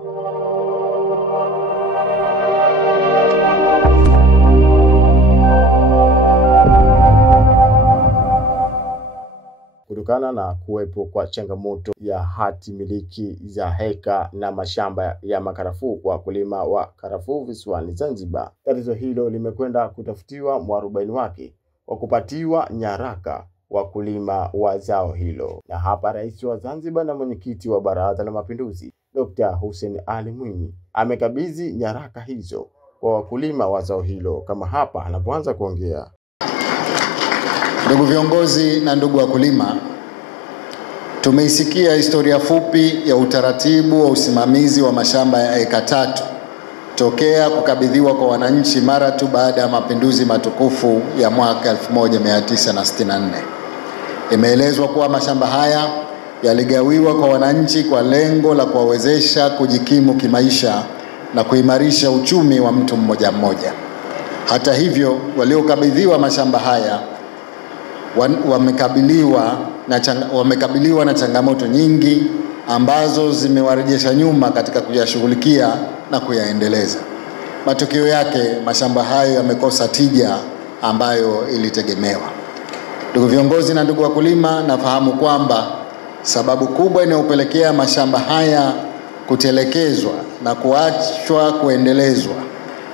Kutokana na kuwepo kwa changamoto ya hati miliki za heka na mashamba ya makarafuu kwa wakulima wa karafuu visiwani Zanzibar, tatizo hilo limekwenda kutafutiwa mwarobaini wake wa kupatiwa nyaraka wakulima wa zao hilo. Na hapa Rais wa Zanzibar na mwenyekiti wa Baraza la Mapinduzi Dr. Hussein Ali Mwinyi amekabidhi nyaraka hizo kwa wakulima wa zao hilo, kama hapa anapoanza kuongea. Ndugu viongozi na ndugu wakulima, tumeisikia historia fupi ya utaratibu wa usimamizi wa mashamba ya eka 3 tokea kukabidhiwa kwa wananchi mara tu baada ya mapinduzi matukufu ya mwaka 1964. Imeelezwa kuwa mashamba haya yaligawiwa kwa wananchi kwa lengo la kuwawezesha kujikimu kimaisha na kuimarisha uchumi wa mtu mmoja mmoja. Hata hivyo, waliokabidhiwa mashamba haya wamekabiliwa na changamoto nyingi ambazo zimewarejesha nyuma katika kuyashughulikia na kuyaendeleza. Matokeo yake, mashamba hayo yamekosa tija ambayo ilitegemewa. Ndugu viongozi na ndugu wakulima, nafahamu kwamba sababu kubwa inayopelekea mashamba haya kutelekezwa na kuachwa kuendelezwa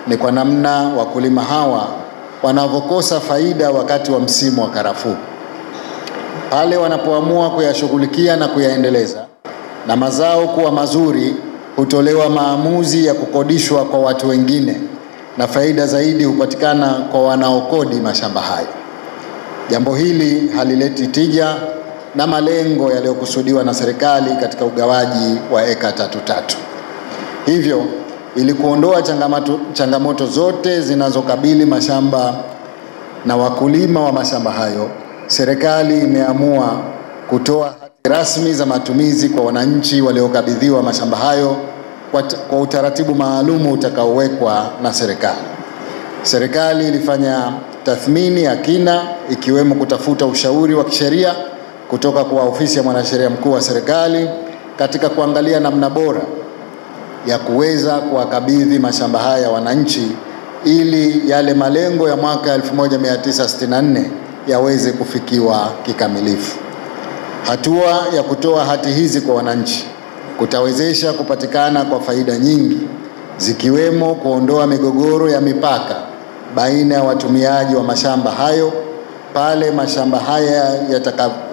ni kwa namna wakulima hawa wanavyokosa faida wakati wa msimu wa karafuu. Pale wanapoamua kuyashughulikia na kuyaendeleza na mazao kuwa mazuri, hutolewa maamuzi ya kukodishwa kwa watu wengine na faida zaidi hupatikana kwa wanaokodi mashamba hayo. Jambo hili halileti tija na malengo yaliyokusudiwa na serikali katika ugawaji wa eka 3. Hivyo, ili kuondoa changamoto zote zinazokabili mashamba na wakulima wa mashamba hayo, serikali imeamua kutoa hati rasmi za matumizi kwa wananchi waliokabidhiwa mashamba hayo kwa utaratibu maalum utakaowekwa na serikali. Serikali ilifanya tathmini ya kina, ikiwemo kutafuta ushauri wa kisheria kutoka kwa ofisi ya mwanasheria mkuu wa serikali katika kuangalia namna bora ya kuweza kuwakabidhi mashamba haya wananchi ili yale malengo ya mwaka 1964 yaweze kufikiwa kikamilifu. Hatua ya kutoa hati hizi kwa wananchi kutawezesha kupatikana kwa faida nyingi, zikiwemo kuondoa migogoro ya mipaka baina ya watumiaji wa mashamba hayo pale mashamba haya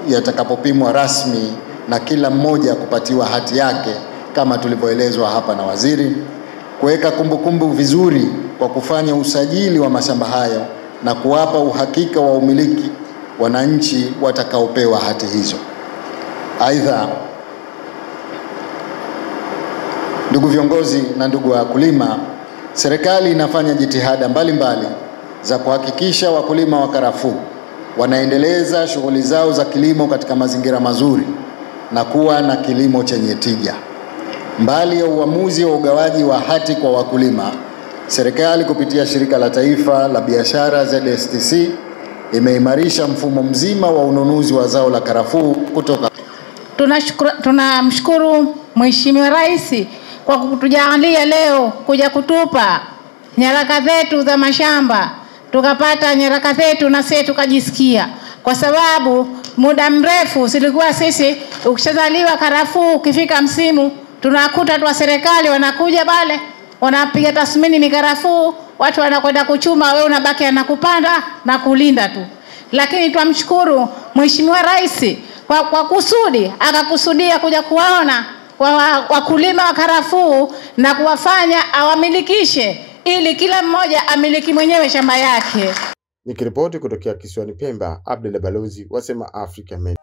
yatakapopimwa rasmi na kila mmoja kupatiwa hati yake kama tulivyoelezwa hapa na waziri, kuweka kumbukumbu vizuri kwa kufanya usajili wa mashamba hayo na kuwapa uhakika wa umiliki wananchi watakaopewa hati hizo. Aidha, ndugu viongozi na ndugu wakulima, serikali inafanya jitihada mbalimbali za kuhakikisha wakulima wa karafuu wanaendeleza shughuli zao za kilimo katika mazingira mazuri na kuwa na kilimo chenye tija. Mbali ya uamuzi wa ugawaji wa hati kwa wakulima, serikali kupitia Shirika la Taifa la Biashara ZSTC imeimarisha mfumo mzima wa ununuzi wa zao la karafuu kutoka. Tunamshukuru Mheshimiwa Rais kwa kutujalia leo kuja kutupa nyaraka zetu za mashamba. Tukapata nyaraka zetu na sisi tukajisikia, kwa sababu muda mrefu silikuwa sisi ukishazaliwa karafuu ukifika msimu tunakuta tu serikali wanakuja pale wanapiga tathmini ni karafuu, watu wanakwenda kuchuma, wewe unabaki anakupanda na kulinda tu. Lakini twamshukuru Mheshimiwa Rais kwa kusudi akakusudia kuja kuwaona wakulima wa karafuu na kuwafanya awamilikishe ili kila mmoja amiliki mwenyewe shamba yake. Nikiripoti kutokea kisiwani Pemba, Abdul Balozi wa Sema Africa Media.